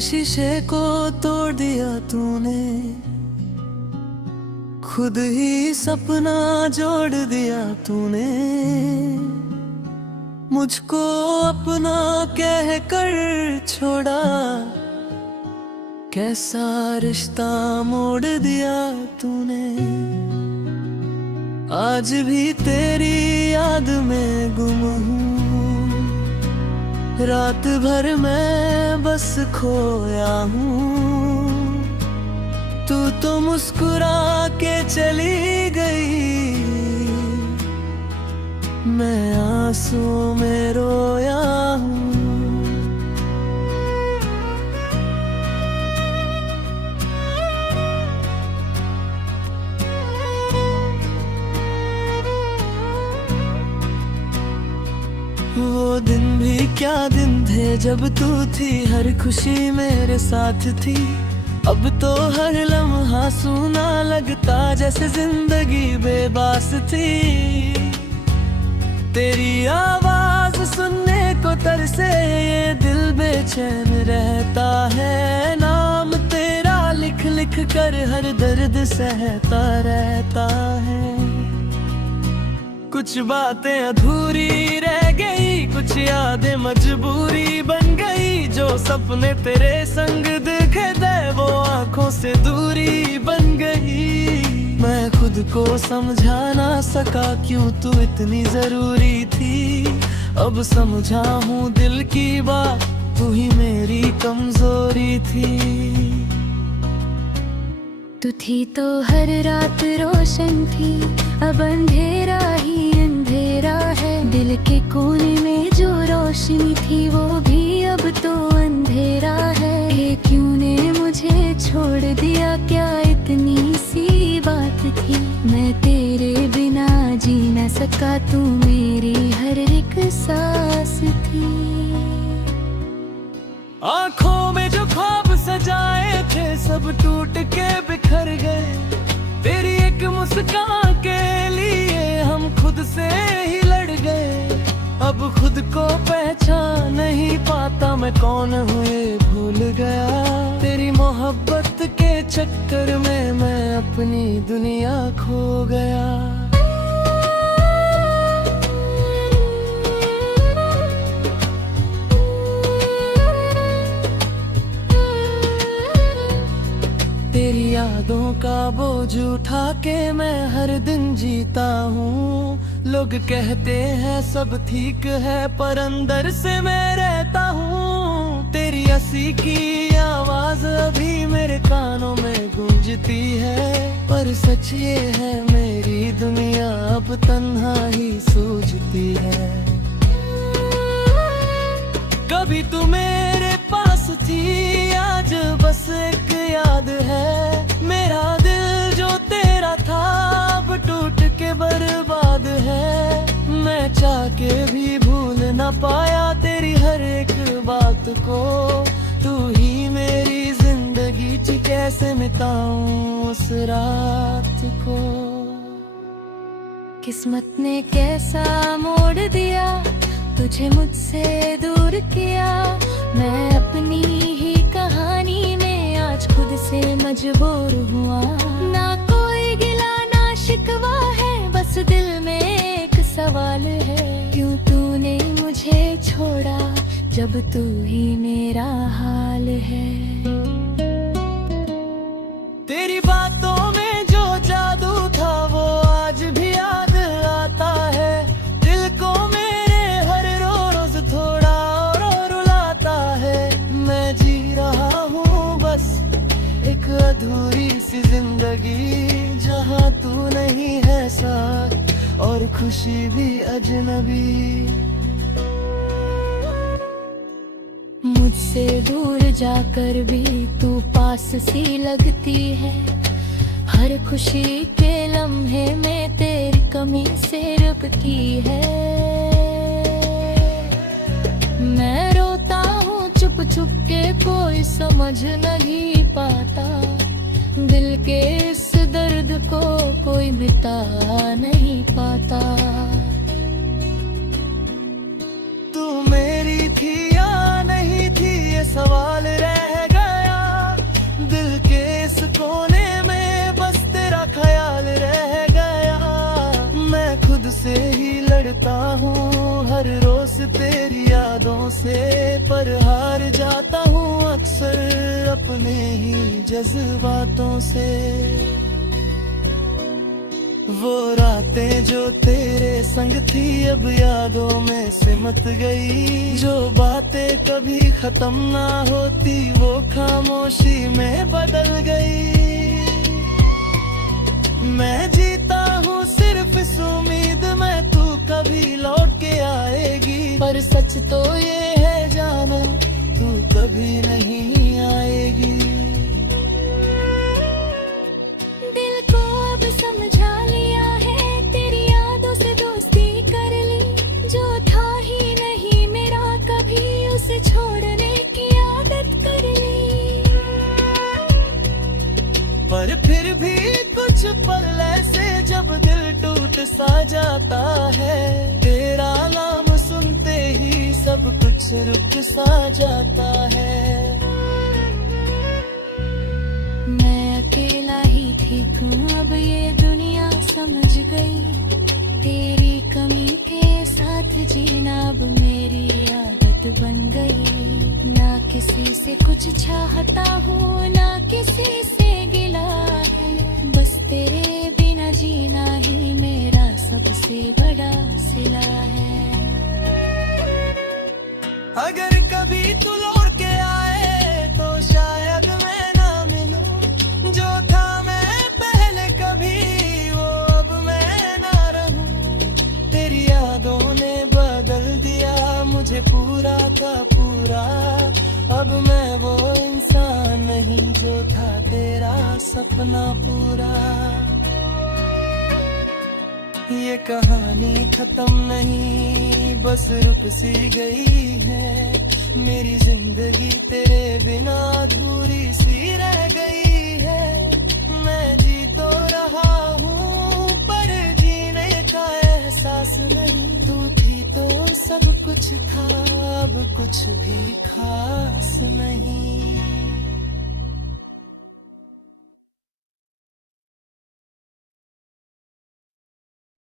शीशे को तोड़ दिया तूने, खुद ही सपना जोड़ दिया तूने। मुझको अपना कह कर छोड़ा, कैसा रिश्ता मोड़ दिया तूने। आज भी तेरी याद में गुम हूँ, रात भर मैं बस खोया हूँ। तू तो मुस्कुरा के चली गई, मैं आंसू में रोया हूँ। वो दिन भी क्या दिन थे जब तू थी, हर खुशी मेरे साथ थी। अब तो हर लम्हा सूना लगता, जैसे जिंदगी बेबास थी। तेरी आवाज सुनने को तरसे ये दिल बेचैन रहता है। नाम तेरा लिख लिख कर हर दर्द सहता रहता है। कुछ बातें अधूरी रह गई, कुछ यादें मजबूरी बन गई। जो सपने तेरे संग दिखे थे वो आंखों से दूरी बन गई। मैं खुद को समझा ना सका क्यों तू इतनी जरूरी थी। अब समझा हूँ दिल की बात, तू ही मेरी कमजोरी थी। तू थी तो हर रात रोशन थी, अब अंधेरा ही अंधेरा है। दिल के कोने में जो रोशनी थी वो भी अब तो अंधेरा है। ये क्यों ने मुझे छोड़ दिया, क्या इतनी सी बात थी। मैं तेरे बिना जी न सका, तू मेरी हर एक सांस थी। आँखों में जो ख्वाब सजाए थे सब टूट के बिखर गए। तेरी एक मुस्कान के लिए हम खुद से ही लड़ गए। अब खुद को पहचान नहीं पाता, मैं कौन हूँ ये भूल गया। तेरी मोहब्बत के चक्कर में मैं अपनी दुनिया खो गया। तेरी यादों का बोझ उठा के मैं हर दिन जीता हूँ। लोग कहते हैं सब ठीक है पर अंदर से मैं रहता हूँ। तेरी हंसी की आवाज अभी मेरे कानों में गूंजती है, पर सच ये है मेरी दुनिया अब तन्हा ही सूझती है। कभी तू मेरे पास थी, आज बस एक याद है। मेरा दिल जो तेरा था अब टूट के बर्बाद है। मैं चाह के भी भूल ना पाया तेरी हर एक बात को। तू ही मेरी जिंदगी थी, कैसे मिटाऊं उस रात को। किस्मत ने कैसा मोड़ दिया, तुझे मुझसे दूर किया। मैं अपनी ही कहानी में आज खुद से मजबूर हुआ। ना कोई गिला ना शिकवा है, बस दिल में एक सवाल है। क्यों तूने मुझे छोड़ा जब तू ही मेरा हाल है। तेरी बातों में जो जादू था वो आज भी याद आता है। दिल को मेरे हर रोज थोड़ा और रुलाता है। मैं जी रहा हूँ बस एक अधूरी सी जिंदगी, जहाँ तू नहीं है साथ और खुशी भी अजनबी। मुझसे दूर जाकर भी तू पास सी लगती है। हर खुशी के लम्हे में तेरी कमी से रुकती है। मैं रोता हूँ चुप चुप के, कोई समझ नहीं पाता। दिल के इस दर्द को कोई मिटा नहीं पाता। तू मेरी थी या नहीं थी ये सवाल रह गया। लड़ता हूँ हर रोज तेरी यादों से, पर हार जाता हूँ अक्सर अपने ही जज्बातों से। वो रातें जो तेरे संग थी अब यादों में सिमट गई, जो बातें कभी खत्म ना होती वो खामोशी में बदल गई। मैं जीता हूँ सिर्फ इस उम्मीद में तू कभी लौट के आएगी, पर सच तो ये है जाना तू कभी नहीं आएगी। दिल को अब समझा लिया है, तेरी यादों से दोस्ती कर ली, जो था ही नहीं मेरा कभी उसे छोड़ने की आदत कर ली। पर फिर भी कुछ पल ऐसे जब दिल टूट सा जाता है, तेरा नाम सुनते ही सब कुछ रुक सा जाता है। मैं अकेला ही ठीक हूँ अब ये दुनिया समझ गई, तेरी कमी के साथ जीना अब मेरी आदत बन गई। ना किसी से कुछ चाहता हूँ ना किसी से गिला है, बस तेरे बिना जीना ही मेरा सबसे बड़ा सिला है। अगर कभी तू लौट के आए तो शायद मैं ना मिलूं, जो था मैं पहले कभी वो अब मैं ना रहूं। तेरी यादों ने बदल दिया मुझे पूरा का पूरा, अब मैं वो इंसान नहीं जो था तेरा सपना पूरा। ये कहानी खत्म नहीं बस रुक सी गई है, मेरी जिंदगी तेरे बिना अधूरी सी रह गई है। मैं जी तो रहा हूँ पर जीने का एहसास नहीं, तू थी तो सब कुछ था अब कुछ भी खास नहीं।